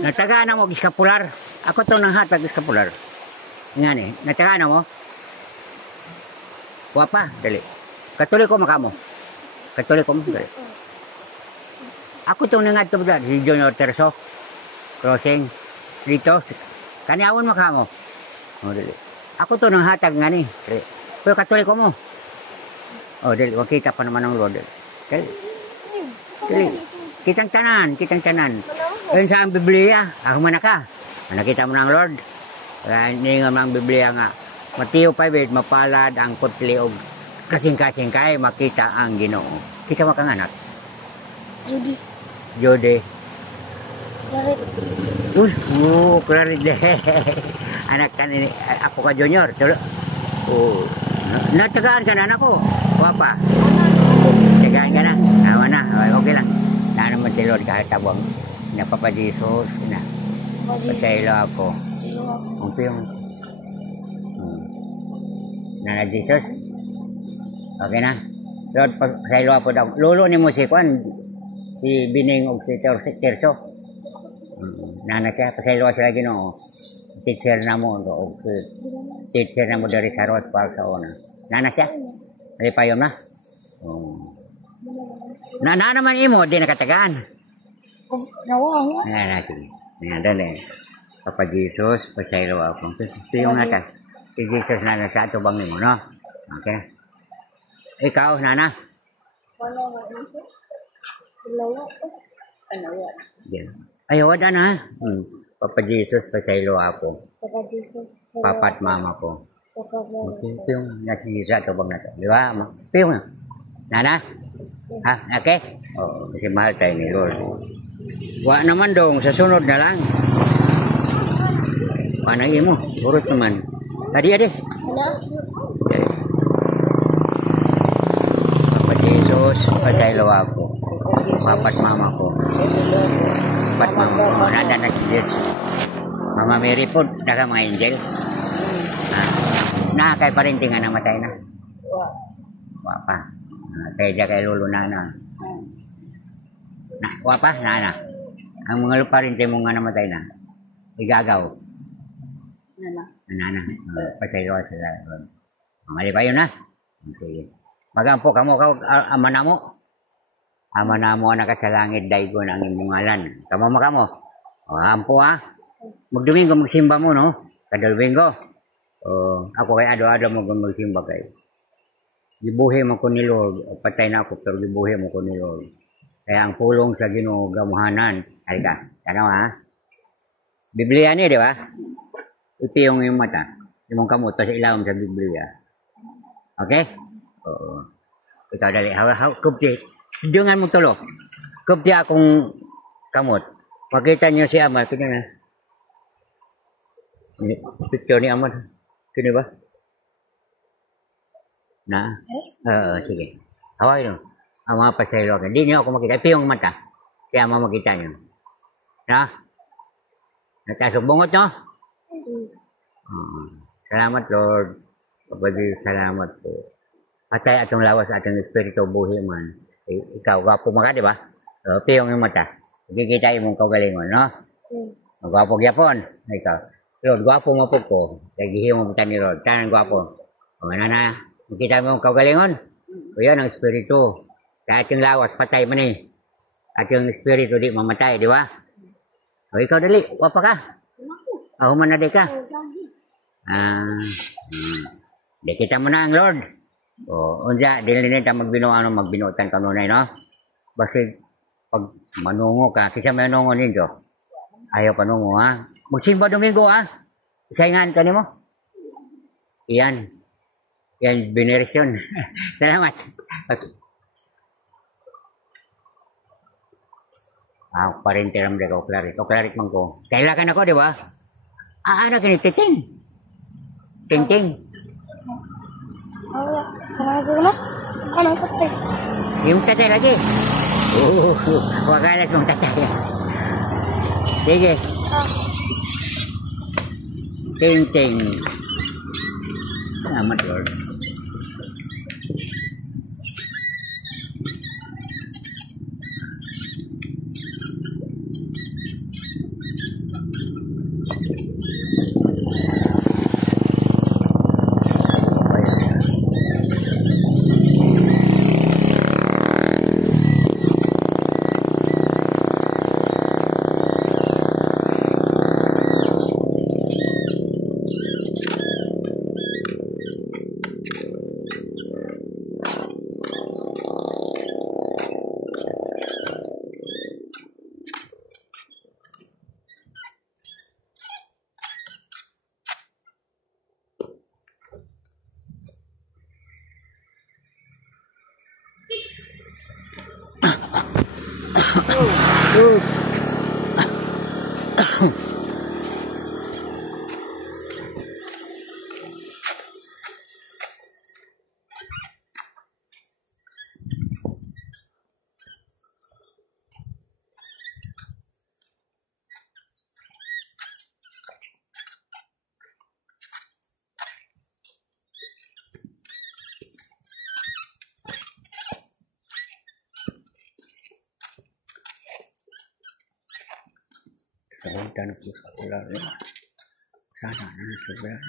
Natagaan na mo og eskapular. Ako to nang hatag eskapular. Nga ni, natagaan na mo. Wapa, dali. Katoliko makamo. Katoliko mo, dali. Ako to nang hatag si Junior Terso. Crossing. Dito. Kaniawon makamo. O, dali. Ako to nang hatag nga ni. Dali. Pero katoliko mo. O, dali. Huwag kita pa naman ang Lord. Dali. Dali. Kitang tanan. Ayun sa ang Biblia, ako man ka. Nakita mo ng Lord. Kaya ningan ng Biblia nga, Mateo 5:8, mapalad ang putli o kasing-kasing kay makita ang Ginoo. Kita mo kang anak? Jody. Clarit. Anak ka ni, ako ka Junior. Natagaan ka na anak ko. Wapa. Tagaan ka na. Awa na. Okay lang. Na naman si Lord kahit tabang. Napapa Jesus na pasaylo ako yung na Jesus okay na Lord pasaylo ako daw lulo ni mo si Juan si Bining og si Terso nana siya pasaylo sila Ginoo teacher na mo og teacher na mo dari sa Road Park sa una nana siya ali pa yun na na naman imo di nakatagaan. Dali. Papa Jesus, pasaylo ako. Ito yung nata. Si Jesus na sa ato bang mo, no? Okay. Ikaw, nana? Ayaw, wala na. Papa Jesus, pasaylo ako. Papa at mama ko. Okay. Ito yung nasa ato bang nata. Di ba? Ito yung nana? Ha? Okay? Oo, kasi mahal tayo ni Lord. Wa naman dong, sa sunod na lang. Paano mo? Urot naman. Adi. Papa Jesus, pasaylo ako. Papat mama ko. Papat mama ko. Nada na si Jesus. Mama Mary po, daga mga angel. Nakakay pa rin tinga namatay na. Wapa. Kaya kay Lolo Nana. Wapa, nana. Ang mga lupa rin tayo nga namatay na. Igagaw. Nana. Pasaylo sa Lord. Mali pa yun na. Okay. Magampo ka mo, ama na mo. Ama na mo nakasalangit daigo na ang imong ngalan. Kamo makamo. O, ampo ha. Magdomingo magsimba mo no. Kadalwingo. O, ako kay ado-ado mo magsimba kayo. Gibuhi mo ko ni Lord. Patay na ako pero gibuhi mo ko ni Lord. Kaya ang pulong sa Ginoo gamuhanan. Halika. Tanaw ha. Biblia ni, di ba? Ito yung mata. Yung kamot sa ilawom sa Biblia. Okay? Oo. Ikaw dali. Kubti. Sidungan mo tulo. Kubti akong kamot. Makita niyo si Amar. Kini na. Picture ni Amar. Kini ba? Na? Sige. Hawak nyo. Ang mga pasaylo. Hindi nyo ako makita. Ito yung mata. Kaya makita nyo. Na? Natasok bungot no? Salamat Lord. Kapag salamat po. Patay atong lawas atong espiritu buhi man. Ikaw, gwapo maka, di ba? Ito yung mata. Kikita yung kagalingon, no? Gwapo gyapon. Ikaw. Lord, gwapo mo po ko. Kagihim mo ni Lord. Tanang gwapo. Nana, makita mo yung kagalingon? O yun ang espiritu. Sa ating lawas, patay man eh. At yung espiritu di mamatay, di ba? O ikaw dali, wapa ka? Ako man na di ka? Di kita mo na ang Lord. O, unja, di na magbinuotan ka nunay, no? Basta pag manungo ka, kisa may manungo ninyo. Ayaw pa nungo, ha? Magsimba Domingo, ha? Isaingan ka ni mo? Iyan. Yan, veneration. Salamat. Parente ram de ko klarit. O klarit man ko. Kailangan ako, di ba? Ano kini titing? Ting. Anong tatay? Yung tatay lagi. Wakalas mong tatay. Sige. Ting. Salamat, Lord. Sa hunta na po sa ulan. Sana na sa ulan.